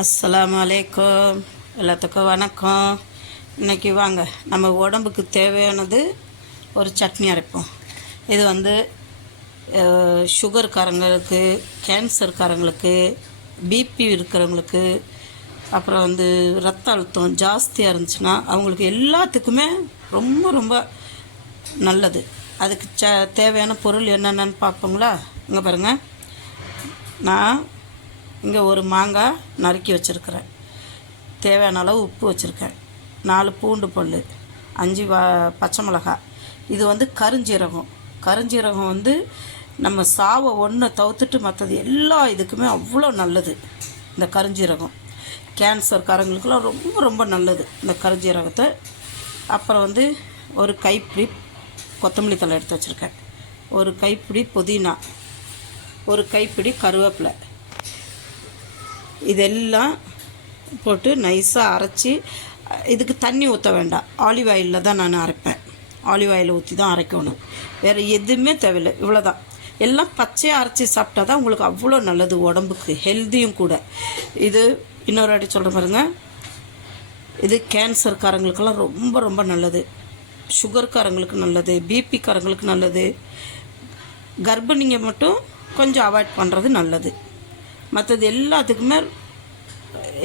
அஸ்ஸலாமு அலைக்கும். எல்லாத்துக்கும் வணக்கம். இன்றைக்கி வாங்க நம்ம உடம்புக்கு தேவையானது ஒரு சட்னி அரைப்போம். இது சுகர்காரங்களுக்கு, கேன்சர்காரங்களுக்கு, பிபி இருக்கிறவங்களுக்கு, அப்புறம் ரத்த அழுத்தம் ஜாஸ்தியாக இருந்துச்சுன்னா அவங்களுக்கு எல்லாத்துக்குமே ரொம்ப ரொம்ப நல்லது. அதுக்கு தேவையான பொருள் என்னென்னு பார்ப்போங்களா? இங்கே பாருங்கள், நான் இங்கே ஒரு மாங்காய் நறுக்கி வச்சுருக்கிறேன், தேவையான அளவு உப்பு வச்சுருக்கேன், 4 பூண்டு பல், 5 பச்சை மிளகாய். இது கருஞ்சீரகம். கருஞ்சீரகம் நம்ம சாவை ஒன்றை தவிர்த்துட்டு மற்றது எல்லா இதுக்குமே அவ்வளோ நல்லது. இந்த கருஞ்சீரகம் கேன்சர்காரங்களுக்கெல்லாம் ரொம்ப ரொம்ப நல்லது இந்த கருஞ்சீரகத்தை. அப்புறம் ஒரு கைப்பிடி கொத்தமல்லி தழை எடுத்து வச்சுருக்கேன், ஒரு கைப்பிடி புதினா, ஒரு கைப்பிடி கருவேப்பிலை. இதெல்லாம் போட்டு நைஸாக அரைச்சி, இதுக்கு தண்ணி ஊற்ற வேண்டாம், ஆலிவ் ஆயிலில் தான் நான் அரைப்பேன். ஆலிவ் ஆயில் ஊற்றி தான் அரைக்கணும், வேறு எதுவுமே தேவையில்லை. இவ்வளோ தான். எல்லாம் பச்சையாக அரைச்சி சாப்பிட்டா தான் உங்களுக்கு அவ்வளோ நல்லது, உடம்புக்கு ஹெல்த்தியும் கூட. இது இன்னொரு அடி சொல்கிற பாருங்க, இது கேன்சர்காரங்களுக்கெல்லாம் ரொம்ப ரொம்ப நல்லது, சுகர்காரங்களுக்கு நல்லது, பிபிக்காரங்களுக்கு நல்லது. கர்ப்பிணிங்க மட்டும் கொஞ்சம் அவாய்ட் பண்ணுறது நல்லது. மற்றது எல்லாத்துக்குமே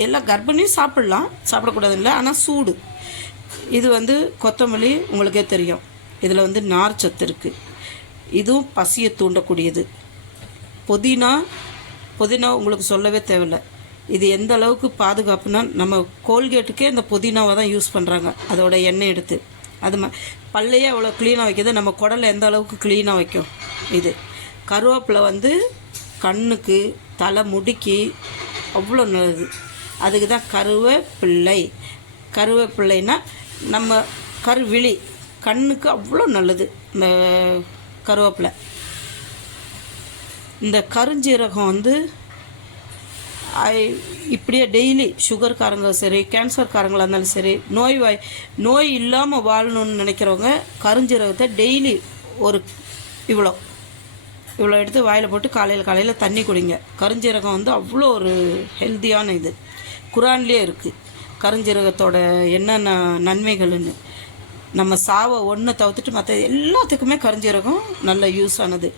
எல்லாம் கர்ப்பிணியும் சாப்பிட்லாம், சாப்பிடக்கூடாது இல்லை, ஆனால் சூடு. இது கொத்தமல்லி உங்களுக்கே தெரியும், இதில் நார் சத்து இருக்குது, இதுவும் பசியை தூண்டக்கூடியது. புதினா உங்களுக்கு சொல்லவே தேவையில்லை. இது எந்த அளவுக்கு பாதுகாப்புனா, நம்ம கோல்கேட்டுக்கே இந்த புதினாவை தான் யூஸ் பண்ணுறாங்க, அதோட எண்ணெய் எடுத்து. அது பல்லையே அவ்வளோ க்ளீனாக வைக்கிது, நம்ம குடலை எந்த அளவுக்கு க்ளீனாக வைக்கும். இது கருவேப்பிலை கண்ணுக்கு, தலை முடிக்கு அவ்வளோ நல்லது. அதுக்கு தான் கருவேப்பிள்ளை. கருவேப்பிள்ளைன்னா நம்ம கருவிழி, கண்ணுக்கு அவ்வளோ நல்லது இந்த கருவேப்பிலை. இந்த கருஞ்சீரகம் இப்படியே டெய்லி சுகர்காரங்க சரி, கேன்சர்காரங்களாக இருந்தாலும் சரி, நோய் இல்லாமல் வாழணும்னு நினைக்கிறவங்க கருஞ்சீரகத்தை டெய்லி ஒரு இவ்வளோ எடுத்து வாயில் போட்டு காலையில் தண்ணி குடிங்க. கருஞ்சீரகம் அவ்வளோ ஒரு ஹெல்த்தியான இது. குரான்லேயே இருக்குது கருஞ்சீரகத்தோட என்னென்ன நன்மைகள்னு. நம்ம சாவை ஒன்றை தவிர்த்துட்டு மற்ற எல்லாத்துக்குமே கருஞ்சீரகம் நல்ல யூஸ் ஆனது.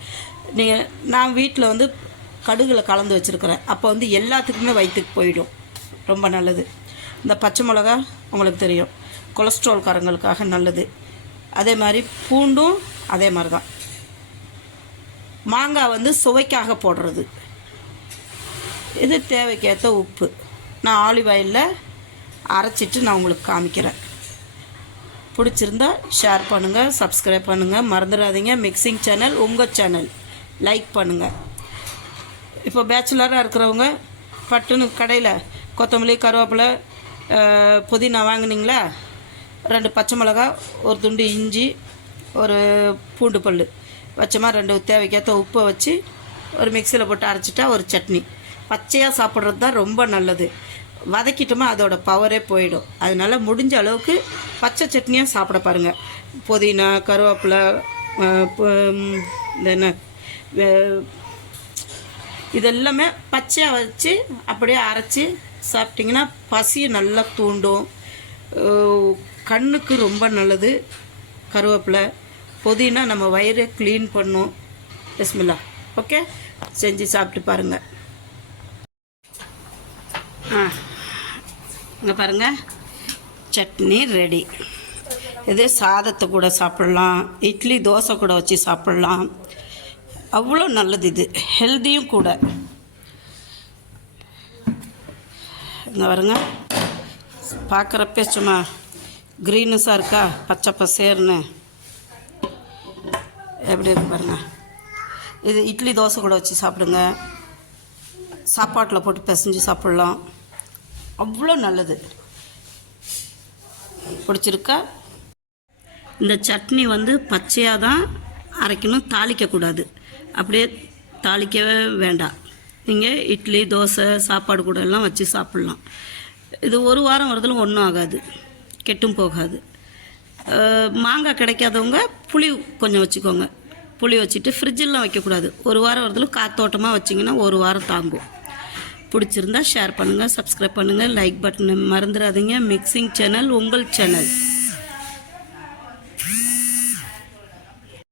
நான் வீட்டில் கடுகில் கலந்து வச்சுருக்கிறேன், அப்போ எல்லாத்துக்குமே வயிற்றுக்கு போயிடும், ரொம்ப நல்லது. இந்த பச்சை மிளகா உங்களுக்கு தெரியும், கொலஸ்ட்ரால்காரங்களுக்காக நல்லது. அதே மாதிரி பூண்டும் அதே மாதிரி தான். மாங்காய் சுவைக்காக போடுறது. இது தேவைக்கேற்ற உப்பு. நான் ஆலிவ் ஆயிலில் அரைச்சிட்டு நான் உங்களுக்கு காமிக்கிறேன். பிடிச்சிருந்தா ஷேர் பண்ணுங்கள், சப்ஸ்கிரைப் பண்ணுங்கள், மறந்துடாதீங்க. மிக்சிங் சேனல் உங்கள் சேனல், லைக் பண்ணுங்கள். இப்போ பேச்சுலராக இருக்கிறவங்க பட்டுன்னு கடையில் கொத்தமல்லி, கருவேப்பிலை, புதினா வாங்கினீங்களா, 2 பச்சை மிளகா, ஒரு துண்டு இஞ்சி, ஒரு பூண்டு பல் வச்சோமா, 2 தேவைக்கேற்ற உப்பை வச்சு ஒரு மிக்சியில் போட்டு அரைச்சிட்டா ஒரு சட்னி. பச்சையாக சாப்பிட்றது தான் ரொம்ப நல்லது. வதக்கிட்டோமா அதோட பவரே போயிடும். அதனால் முடிஞ்ச அளவுக்கு பச்சை சட்னியாக சாப்பிட பாருங்கள். புதினா, கருவேப்பிலை, என்ன இதெல்லாமே பச்சையாக வச்சு அப்படியே அரைச்சி சாப்பிட்டிங்கன்னா பசியை நல்லா தூண்டும், கண்ணுக்கு ரொம்ப நல்லது. கருவேப்பிலை, புதினா நம்ம வயிறை க்ளீன் பண்ணும். பிஸ்மில்லா. ஓகே, செஞ்சு சாப்பிட்டு பாருங்கள். இங்கே பாருங்கள், சட்னி ரெடி. இது சாதத்தை கூட சாப்பிட்லாம், இட்லி தோசை கூட வச்சு சாப்பிட்லாம், அவ்வளோ நல்லது. இது ஹெல்த்தியும் கூட. இங்கே பாருங்க, பார்க்குறப்பே சும்மா க்ரீனஸாக இருக்கா, பச்சை பசேர்னு எப்படி இருக்கு பாருங்கள். இது இட்லி தோசை கூட வச்சு சாப்பிடுங்க, சாப்பாட்டில் போட்டு பிசைஞ்சு சாப்பிட்லாம், அவ்வளோ நல்லது. பிடிச்சிருக்கா? இந்த சட்னி பச்சையாக தான் அரைக்கணும், தாளிக்கக்கூடாது. அப்படியே தாளிக்கவே வேண்டாம். நீங்கள் இட்லி தோசை சாப்பாடு கூட எல்லாம் வச்சு சாப்பிட்லாம். இது 1 வாரம் வரதில் ஒன்றும் ஆகாது, கெட்டும் போகாது. மாங்காய் கிடைக்காதவங்க புளி கொஞ்சம் வச்சுக்கோங்க, புளி வச்சுட்டு ஃப்ரிட்ஜெலாம் வைக்கக்கூடாது. 1 வாரம் வரதில் காத்தோட்டமாக வச்சிங்கன்னா 1 வாரம் தாங்கும். பிடிச்சிருந்தா ஷேர் பண்ணுங்கள், சப்ஸ்கிரைப் பண்ணுங்கள், லைக் பட்டனை மறந்துடாதீங்க. மிக்சிங் சேனல் உங்கள் சேனல்.